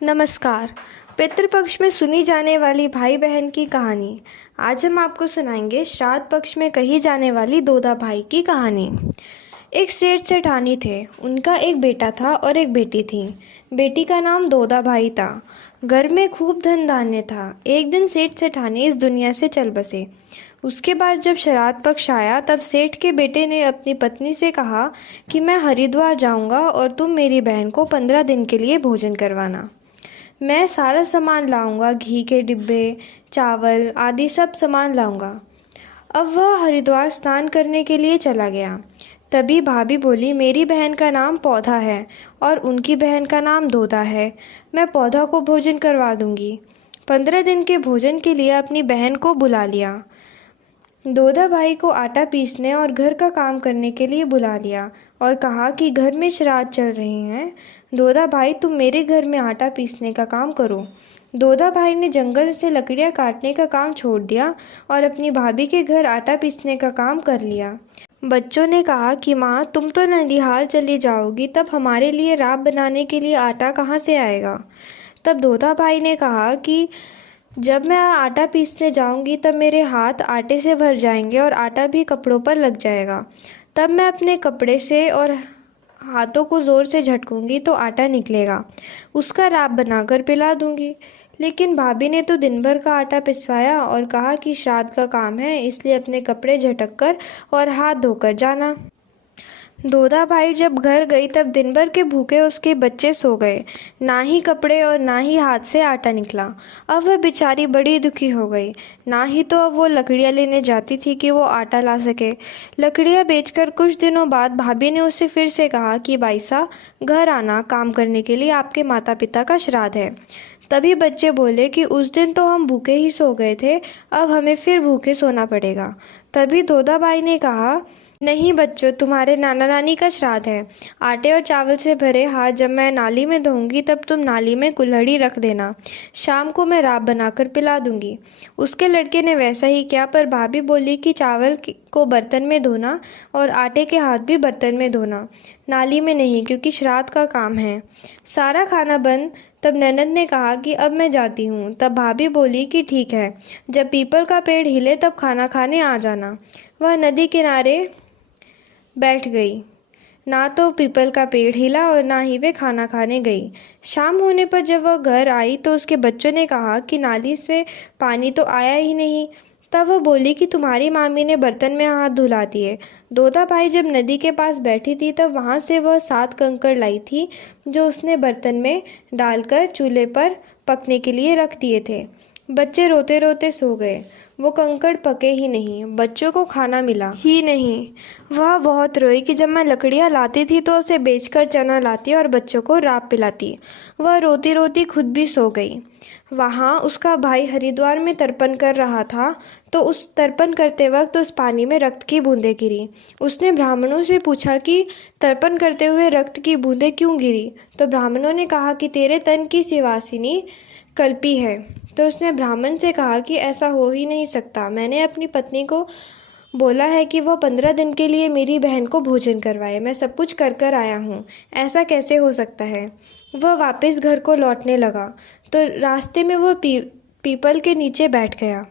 नमस्कार। पितृपक्ष में सुनी जाने वाली भाई बहन की कहानी। आज हम आपको सुनाएंगे श्राद्ध पक्ष में कही जाने वाली दोदा भाई की कहानी। एक सेठ सेठानी थे। उनका एक बेटा था और एक बेटी थी। बेटी का नाम दोदा भाई था। घर में खूब धन धान्य था। एक दिन सेठ सेठानी इस दुनिया से चल बसे। उसके बाद जब श्राद्ध पक्ष आया तब सेठ के बेटे ने अपनी पत्नी से कहा कि मैं हरिद्वार जाऊंगा और तुम मेरी बहन को 15 दिन के लिए भोजन करवाना। मैं सारा सामान लाऊंगा, घी के डिब्बे, चावल आदि सब सामान लाऊंगा। अब वह हरिद्वार स्नान करने के लिए चला गया। तभी भाभी बोली, मेरी बहन का नाम पौधा है और उनकी बहन का नाम दोदा है। मैं पौधा को भोजन करवा दूंगी। 15 दिन के भोजन के लिए अपनी बहन को बुला लिया। दोदा भाई को आटा पीसने और घर का काम करने के लिए बुला लिया और कहा कि घर में श्राद्ध चल रहे हैं। दोदा भाई, तुम मेरे घर में आटा पीसने का काम करो। दोदा भाई ने जंगल से लकड़ियाँ काटने का काम छोड़ दिया और अपनी भाभी के घर आटा पीसने का काम कर लिया। बच्चों ने कहा कि माँ, तुम तो ननिहाल चली जाओगी, तब हमारे लिए राब बनाने के लिए आटा कहाँ से आएगा। तब दोदा भाई ने कहा कि जब मैं आटा पीसने जाऊंगी तब मेरे हाथ आटे से भर जाएंगे और आटा भी कपड़ों पर लग जाएगा। तब मैं अपने कपड़े से और हाथों को ज़ोर से झटकूंगी तो आटा निकलेगा। उसका राब बनाकर पिला दूंगी। लेकिन भाभी ने तो दिन भर का आटा पिसवाया और कहा कि श्राद्ध का काम है, इसलिए अपने कपड़े झटक कर और हाथ धोकर जाना। दोदा भाई जब घर गई तब दिन भर के भूखे उसके बच्चे सो गए। ना ही कपड़े और ना ही हाथ से आटा निकला। अब वह बेचारी बड़ी दुखी हो गई। ना ही तो अब वो लकड़ियाँ लेने जाती थी कि वो आटा ला सके। लकड़ियाँ बेचकर कुछ दिनों बाद भाभी ने उससे फिर से कहा कि भाई साहब, घर आना, काम करने के लिए आपके माता पिता का श्राद्ध है। तभी बच्चे बोले कि उस दिन तो हम भूखे ही सो गए थे, अब हमें फिर भूखे सोना पड़ेगा। तभी दोदा भाई ने कहा, नहीं बच्चों, तुम्हारे नाना नानी का श्राद्ध है। आटे और चावल से भरे हाथ जब मैं नाली में धोऊंगी तब तुम नाली में कुल्हड़ी रख देना। शाम को मैं राब बनाकर पिला दूंगी। उसके लड़के ने वैसा ही किया, पर भाभी बोली कि चावल को बर्तन में धोना और आटे के हाथ भी बर्तन में धोना, नाली में नहीं, क्योंकि श्राद्ध का काम है। सारा खाना बंद। तब ननद ने कहा कि अब मैं जाती हूँ। तब भाभी बोली कि ठीक है, जब पीपल का पेड़ हिले तब खाना खाने आ जाना। वह नदी किनारे बैठ गई। ना तो पीपल का पेड़ हिला और ना ही वे खाना खाने गई। शाम होने पर जब वह घर आई तो उसके बच्चों ने कहा कि नाली से पानी तो आया ही नहीं। तब वह बोली कि तुम्हारी मामी ने बर्तन में हाथ धुला दिए। दोदा भाई जब नदी के पास बैठी थी तब वहाँ से वह 7 कंकड़ लाई थी, जो उसने बर्तन में डालकर चूल्हे पर पकने के लिए रख दिए थे। बच्चे रोते रोते सो गए। वो कंकड़ पके ही नहीं, बच्चों को खाना मिला ही नहीं। वह बहुत रोई कि जब मैं लकड़ियाँ लाती थी तो उसे बेचकर चना लाती और बच्चों को राब पिलाती। वह रोती रोती खुद भी सो गई। वहाँ उसका भाई हरिद्वार में तर्पण कर रहा था, तो उस तर्पण करते वक्त उस पानी में रक्त की बूंदें गिरी। उसने ब्राह्मणों से पूछा कि तर्पण करते हुए रक्त की बूंदें क्यों गिरी। तो ब्राह्मणों ने कहा कि तेरे तन की सुवासिनी कल्पी है। तो उसने ब्राह्मण से कहा कि ऐसा हो ही नहीं सकता। मैंने अपनी पत्नी को बोला है कि वह 15 दिन के लिए मेरी बहन को भोजन करवाए। मैं सब कुछ कर कर आया हूँ, ऐसा कैसे हो सकता है। वह वापस घर को लौटने लगा तो रास्ते में वह पीपल के नीचे बैठ गया।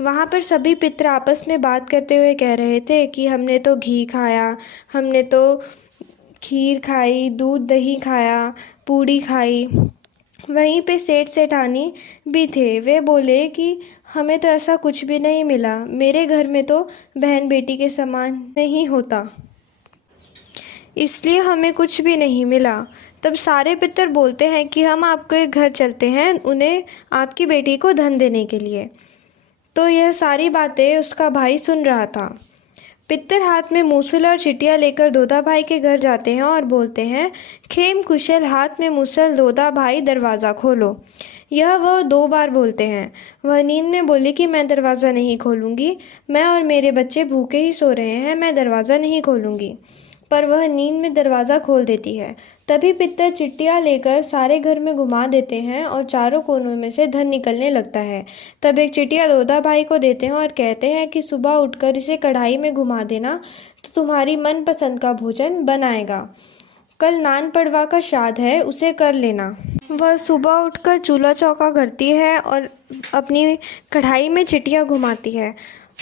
वहाँ पर सभी पितर आपस में बात करते हुए कह रहे थे कि हमने तो घी खाया, हमने तो खीर खाई, दूध दही खाया, पूड़ी खाई। वहीं पे सेठ सेठानी भी थे। वे बोले कि हमें तो ऐसा कुछ भी नहीं मिला। मेरे घर में तो बहन बेटी के समान नहीं होता, इसलिए हमें कुछ भी नहीं मिला। तब सारे पितर बोलते हैं कि हम आपके घर चलते हैं, उन्हें आपकी बेटी को धन देने के लिए। तो यह सारी बातें उसका भाई सुन रहा था। पितर हाथ में मूसल और चिटिया लेकर दोदा भाई के घर जाते हैं और बोलते हैं, खेम कुशल, हाथ में मूसल, दोदा भाई दरवाज़ा खोलो। यह वह 2 बार बोलते हैं। वह नींद में बोली कि मैं दरवाज़ा नहीं खोलूँगी, मैं और मेरे बच्चे भूखे ही सो रहे हैं, मैं दरवाज़ा नहीं खोलूँगी। पर वह नींद में दरवाज़ा खोल देती है। तभी पितर चिट्टियाँ लेकर सारे घर में घुमा देते हैं और चारों कोनों में से धन निकलने लगता है। तब एक चिटिया दोदा भाई को देते हैं और कहते हैं कि सुबह उठकर इसे कढ़ाई में घुमा देना तो तुम्हारी मनपसंद का भोजन बनाएगा। कल नान पड़वा का श्राद्ध है, उसे कर लेना। वह सुबह उठकर चूल्हा चौका करती है और अपनी कढ़ाई में चिटिया घुमाती है।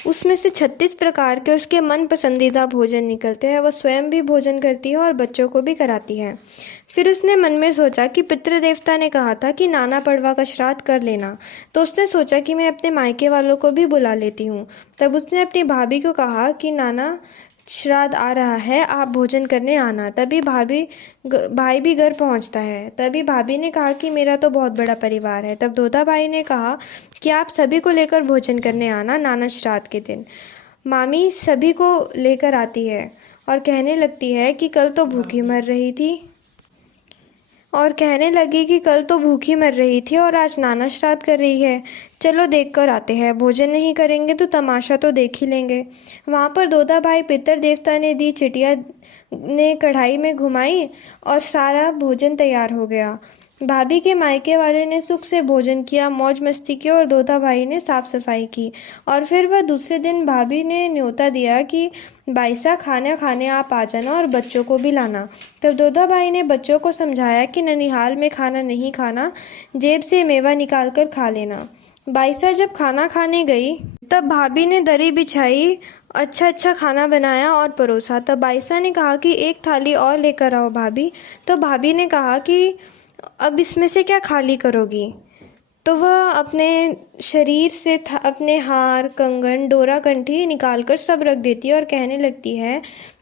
उसमें से 36 प्रकार के उसके मन पसंदीदा भोजन निकलते हैं। वह स्वयं भी भोजन करती है और बच्चों को भी कराती है। फिर उसने मन में सोचा कि पितृ देवता ने कहा था कि नाना पड़वा का श्राद्ध कर लेना, तो उसने सोचा कि मैं अपने मायके वालों को भी बुला लेती हूँ। तब उसने अपनी भाभी को कहा कि नाना श्राद्ध आ रहा है, आप भोजन करने आना। तभी भाई भी घर पहुंचता है। तभी भाभी ने कहा कि मेरा तो बहुत बड़ा परिवार है। तब दोदा भाई ने कहा कि आप सभी को लेकर भोजन करने आना नाना श्राद्ध के दिन। मामी सभी को लेकर आती है और कहने लगती है कि कल तो भूखी मर रही थी और आज नाना श्राद्ध कर रही है। चलो देख कर आते हैं, भोजन नहीं करेंगे तो तमाशा तो देख ही लेंगे। वहाँ पर दोदा भाई पितर देवता ने दी चिटिया ने कढ़ाई में घुमाई और सारा भोजन तैयार हो गया। भाभी के मायके वाले ने सुख से भोजन किया, मौज मस्ती की और दोदा भाई ने साफ सफाई की। और फिर वह दूसरे दिन भाभी ने न्योता दिया कि बाईसा खाना खाने आप आ जाना और बच्चों को भी लाना। तब दोदा भाई ने बच्चों को समझाया कि ननिहाल में खाना नहीं खाना, जेब से मेवा निकाल कर खा लेना। बाईसा जब खाना खाने गई तब भाभी ने दरी बिछाई, अच्छा खाना बनाया और परोसा। तब बाईसा ने कहा कि एक थाली और लेकर आओ भाभी। तो भाभी ने कहा कि अब इसमें से क्या खाली करोगी। तो वह अपने शरीर से अपने हार कंगन डोरा कंठी निकाल कर सब रख देती है और कहने लगती है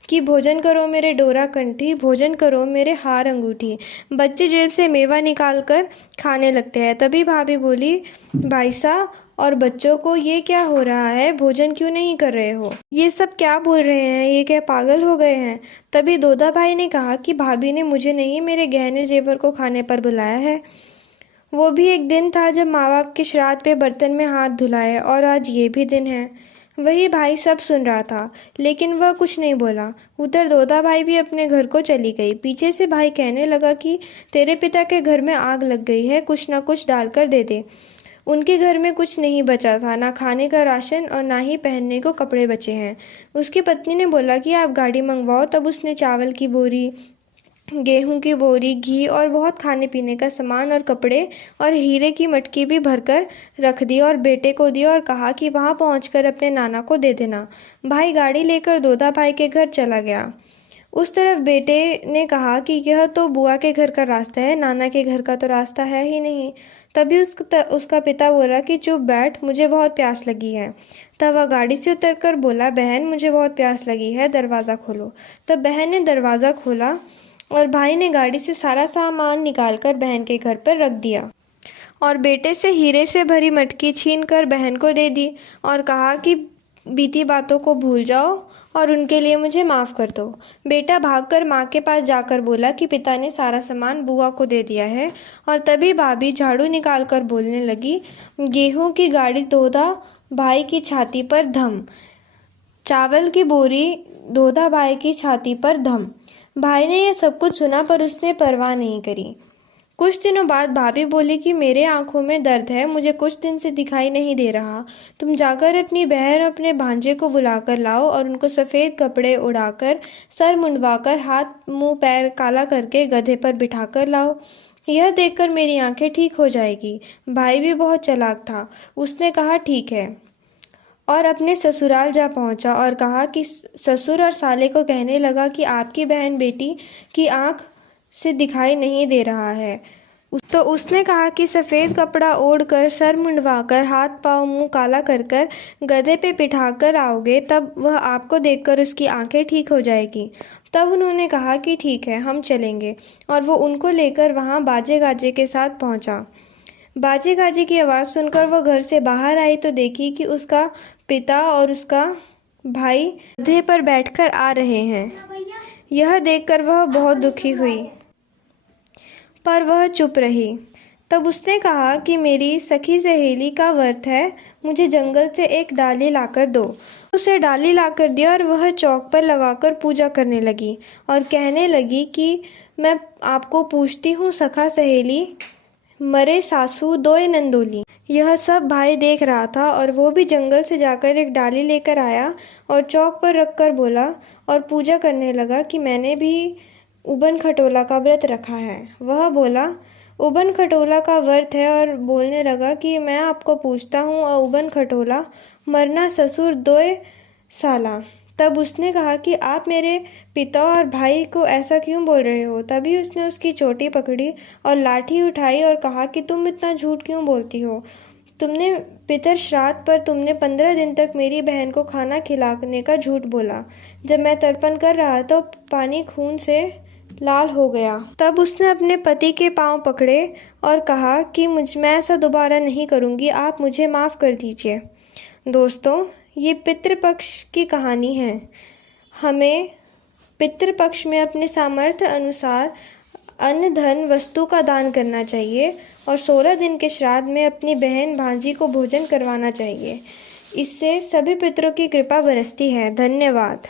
कि भोजन करो मेरे डोरा कंठी, भोजन करो मेरे हार अंगूठी। बच्चे जेब से मेवा निकाल कर खाने लगते हैं। तभी भाभी बोली, बाईसा और बच्चों को ये क्या हो रहा है, भोजन क्यों नहीं कर रहे हो, ये सब क्या बोल रहे हैं, ये क्या पागल हो गए हैं। तभी दोदा भाई ने कहा कि भाभी ने मुझे नहीं मेरे गहने जेवर को खाने पर बुलाया है। वो भी एक दिन था जब माँ बाप के श्राद्ध पे बर्तन में हाथ धुलाए, और आज ये भी दिन है। वही भाई सब सुन रहा था लेकिन वह कुछ नहीं बोला। उधर दोदा भाई भी अपने घर को चली गई। पीछे से भाई कहने लगा कि तेरे पिता के घर में आग लग गई है, कुछ ना कुछ डालकर दे दे। उनके घर में कुछ नहीं बचा था, ना खाने का राशन और ना ही पहनने को कपड़े बचे हैं। उसकी पत्नी ने बोला कि आप गाड़ी मंगवाओ। तब उसने चावल की बोरी, गेहूं की बोरी, घी और बहुत खाने पीने का सामान और कपड़े और हीरे की मटकी भी भरकर रख दी और बेटे को दी और कहा कि वहां पहुंचकर अपने नाना को दे देना। भाई गाड़ी लेकर दोदा भाई के घर चला गया। उस तरफ बेटे ने कहा कि यह तो बुआ के घर का रास्ता है, नाना के घर का तो रास्ता है ही नहीं। तभी उसका पिता बोला कि चुप बैठ, मुझे बहुत प्यास लगी है। तब वह गाड़ी से उतरकर बोला, बहन मुझे बहुत प्यास लगी है, दरवाज़ा खोलो। तब बहन ने दरवाज़ा खोला और भाई ने गाड़ी से सारा सामान निकालकर बहन के घर पर रख दिया और बेटे से हीरे से भरी मटकी छीन कर बहन को दे दी और कहा कि बीती बातों को भूल जाओ और उनके लिए मुझे माफ़ कर दो। बेटा भागकर माँ के पास जाकर बोला कि पिता ने सारा सामान बुआ को दे दिया है। और तभी भाभी झाड़ू निकाल कर बोलने लगी, गेहूं की गाड़ी दोदा भाई की छाती पर धम, चावल की बोरी दोदा भाई की छाती पर धम। भाई ने यह सब कुछ सुना पर उसने परवाह नहीं करी। कुछ दिनों बाद भाभी बोली कि मेरे आंखों में दर्द है, मुझे कुछ दिन से दिखाई नहीं दे रहा। तुम जाकर अपनी बहन अपने भांजे को बुलाकर लाओ और उनको सफ़ेद कपड़े उड़ाकर, सर मुंडवाकर, हाथ मुंह पैर काला करके गधे पर बिठाकर लाओ। यह देखकर मेरी आंखें ठीक हो जाएगी। भाई भी बहुत चालाक था। उसने कहा ठीक है और अपने ससुराल जा पहुंचा और कहा कि ससुर और साले को कहने लगा कि आपकी बहन बेटी की आंख से दिखाई नहीं दे रहा है। तो उसने कहा कि सफ़ेद कपड़ा ओढ़कर, सर मुंडवाकर, हाथ पाँव मुंह काला कर कर गधे पे बिठाकर आओगे, तब वह आपको देखकर उसकी आंखें ठीक हो जाएगी। तब उन्होंने कहा कि ठीक है, हम चलेंगे। और वो उनको लेकर वहाँ बाजे गाजे के साथ पहुँचा। बाजे गाजे की आवाज़ सुनकर वह घर से बाहर आई तो देखी कि उसका पिता और उसका भाई गधे पर बैठकर आ रहे हैं। यह देखकर वह बहुत दुखी हुई पर वह चुप रही। तब उसने कहा कि मेरी सखी सहेली का व्रत है, मुझे जंगल से एक डाली लाकर दो। उसे डाली लाकर दिया और वह चौक पर लगाकर पूजा करने लगी और कहने लगी कि मैं आपको पूछती हूँ सखा सहेली, मरे सासू दोय नंदोली। यह सब भाई देख रहा था और वो भी जंगल से जाकर एक डाली लेकर आया और चौक पर रखकर बोला और पूजा करने लगा कि मैंने भी उबन खटोला का व्रत रखा है। वह बोला, उबन खटोला का व्रत है, और बोलने लगा कि मैं आपको पूछता हूँ, और उबन खटोला मरना ससुर दोय साला। तब उसने कहा कि आप मेरे पिता और भाई को ऐसा क्यों बोल रहे हो। तभी उसने उसकी चोटी पकड़ी और लाठी उठाई और कहा कि तुम इतना झूठ क्यों बोलती हो। तुमने पितर श्राद्ध पर तुमने 15 दिन तक मेरी बहन को खाना खिलाने का झूठ बोला। जब मैं तर्पण कर रहा तो पानी खून से लाल हो गया। तब उसने अपने पति के पांव पकड़े और कहा कि मैं ऐसा दोबारा नहीं करूंगी, आप मुझे माफ़ कर दीजिए। दोस्तों, ये पितृपक्ष की कहानी है। हमें पितृपक्ष में अपने सामर्थ्य अनुसार अन्न धन वस्तु का दान करना चाहिए और 16 दिन के श्राद्ध में अपनी बहन भांजी को भोजन करवाना चाहिए। इससे सभी पितरों की कृपा बरसती है। धन्यवाद।